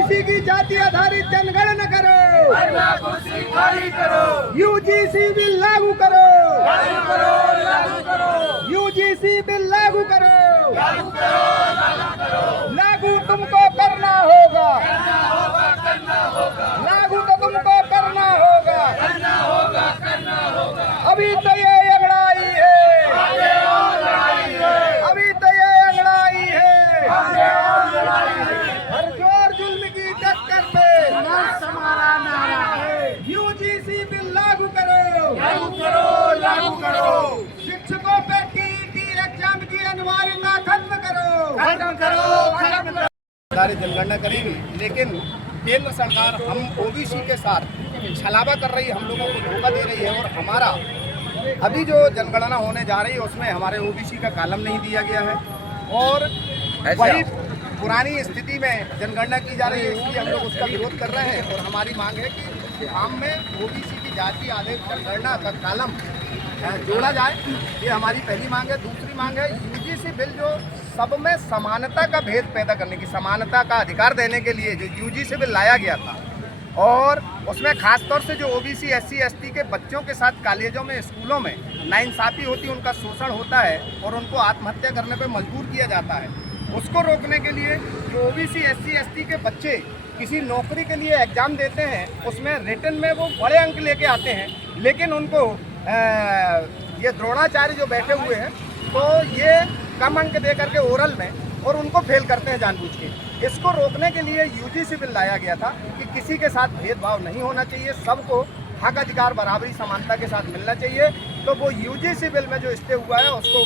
OBC की जाति आधारित जनगणना करो, यूजीसी बिल लागू करो, यूजीसी बिल लागू करो, लागू तुमको करना होगा, लागू तो तुमको करना होगा, अभी तो ये अंगड़ाई है, अभी तो ये अंगड़ाई है, हर जोर जुल्म की टक्कर पे हमारा नारा है, यूजीसी बिल लागू करो, लागू करो, शिक्षकों पे टीईटी एग्जाम की अनिवार्यता खत्म करो, जनगणना करेगी, लेकिन केंद्र सरकार हम ओबीसी के साथ छलावा कर रही है, हम लोगों को धोखा दे रही है। और हमारा अभी जो जनगणना होने जा रही है उसमें हमारे ओबीसी का कॉलम नहीं दिया गया है और वही पुरानी स्थिति में जनगणना की जा रही है, इसलिए हम लोग उसका विरोध कर रहे हैं। और हमारी मांग है कि हम में ओबीसी की जाति आधारित जनगणना का कॉलम जोड़ा जाए, ये हमारी पहली मांग है। दूसरी मांग है यूजीसी बिल जो सब में समानता का भेद पैदा करने की, समानता का अधिकार देने के लिए जो यूजीसी बिल लाया गया था और उसमें खास तौर से जो ओबीसी एससी एसटी के बच्चों के साथ कॉलेजों में स्कूलों में नाइंसाफ़ी होती है, उनका शोषण होता है और उनको आत्महत्या करने पर मजबूर किया जाता है, उसको रोकने के लिए जो ओबीसी एससी एसटी के बच्चे किसी नौकरी के लिए एग्ज़ाम देते हैं उसमें रिटन में वो बड़े अंक लेके आते हैं, लेकिन उनको ये द्रोणाचार्य जो बैठे हुए हैं तो ये कम अंक दे करके ओरल में और उनको फेल करते हैं जानबूझ के। इसको रोकने के लिए यूजीसी बिल लाया गया था कि किसी के साथ भेदभाव नहीं होना चाहिए, सबको हक अधिकार बराबरी समानता के साथ मिलना चाहिए। तो वो यूजीसी बिल में जो स्टे हुआ है उसको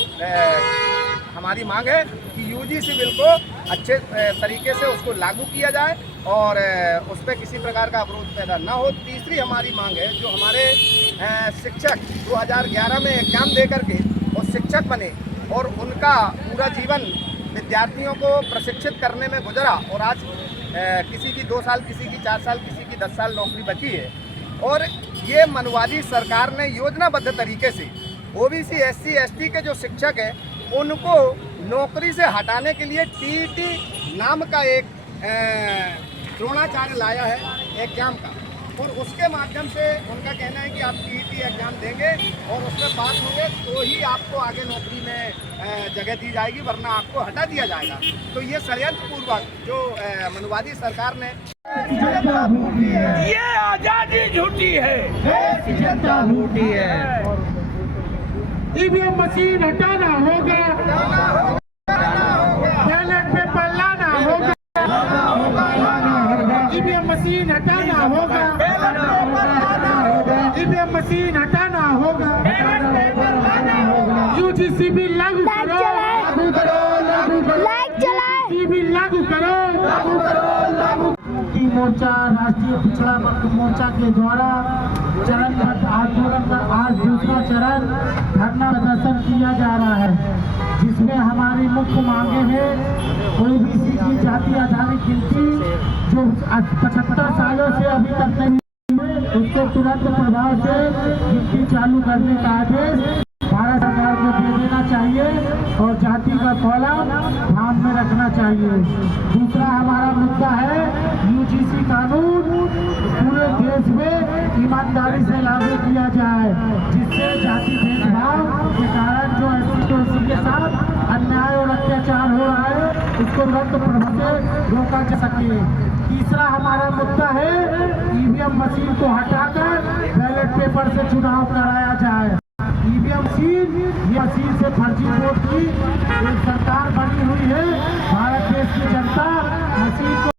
हमारी मांग है कि यूजीसी बिल को अच्छे तरीके से उसको लागू किया जाए और उस पर किसी प्रकार का अवरोध पैदा ना हो। तीसरी हमारी मांग है जो हमारे शिक्षक 2011 में एग्जाम दे करके और शिक्षक बने और उनका पूरा जीवन विद्यार्थियों को प्रशिक्षित करने में गुजरा और आज किसी की 2 साल, किसी की 4 साल, किसी की 10 साल नौकरी बची है। और ये मनवादी सरकार ने योजनाबद्ध तरीके से ओबीसी एससी एसटी के जो शिक्षक हैं उनको नौकरी से हटाने के लिए टीईटी नाम का एक द्रोणाचार्य लाया है एग्जाम का, और उसके माध्यम से उनका कहना है कि आप टीईटी एग्जाम देंगे और उसमें पास होंगे तो ही आपको आगे नौकरी में जगह दी जाएगी, वरना आपको हटा दिया जाएगा। तो ये षड्यंत्र पूर्वक जो मनवादी सरकार ने ये आजादी झूठी है, झूठी है। ईवीएम मशीन हटाना होगा, बैलेट पेपर लाना होगा, ईवीएम मशीन हटाना होगा, ईवीएम मशीन हटाना होगा, यूजीसी बिल लागू करो, यूजीसी बिल लागू करो। मोर्चा राष्ट्रीय पिछड़ा वर्ग मोर्चा के द्वारा चरणबद्ध आंदोलन का आज दूसरा चरण धरना प्रदर्शन किया जा रहा है, जिसमें हमारी मुख्य मांगे हैं ओबीसी की जाति आधारित गिनती जो 75 सालों से अभी तक नहीं हुई, उसको तुरंत प्रभाव से गिनती चालू करने का आदेश भारत सरकार को दे देना चाहिए और जाति का कॉलम ध्यान में रखना चाहिए। दूसरा हमारा मुद्दा है यूजीसी कानून पूरे देश में ईमानदारी से लागू किया जाए, जिससे जाति भेदभाव के कारण जो एससी के साथ अन्याय और अत्याचार हो रहा है उसको तुरंत प्रभाव से रोका जा सके। तीसरा हमारा मुद्दा है ईवीएम मशीन को हटाकर बैलेट पेपर से चुनाव कराया जाए। ईवीएम मशीन से फर्जी वोट की एक सरकार बनी हुई है, भारत देश की जनता मशीन को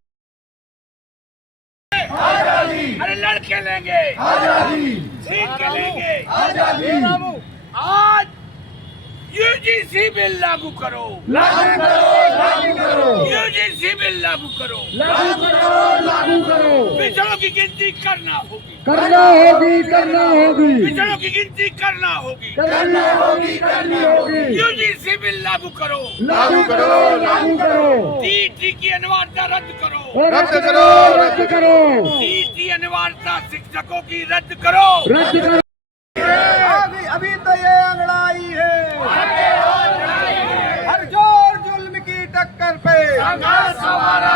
अरे लड़के लेंगे, सीट के लेंगे, आज यूजीसी बिल लागू करो, यूजीसी बिल लागू करो, पिछड़ों की गिनती करना होगी, पिछड़ों की गिनती करना होगी, यूजीसी बिल लागू करो, टीईटी की अनिवार्यता रद्द करो, टीईटी अनिवार्यता शिक्षकों की रद्द करो। अभी तो ये अंगड़ाई है, हर जोर जुल्म की टक्कर पे संघर्ष हमारा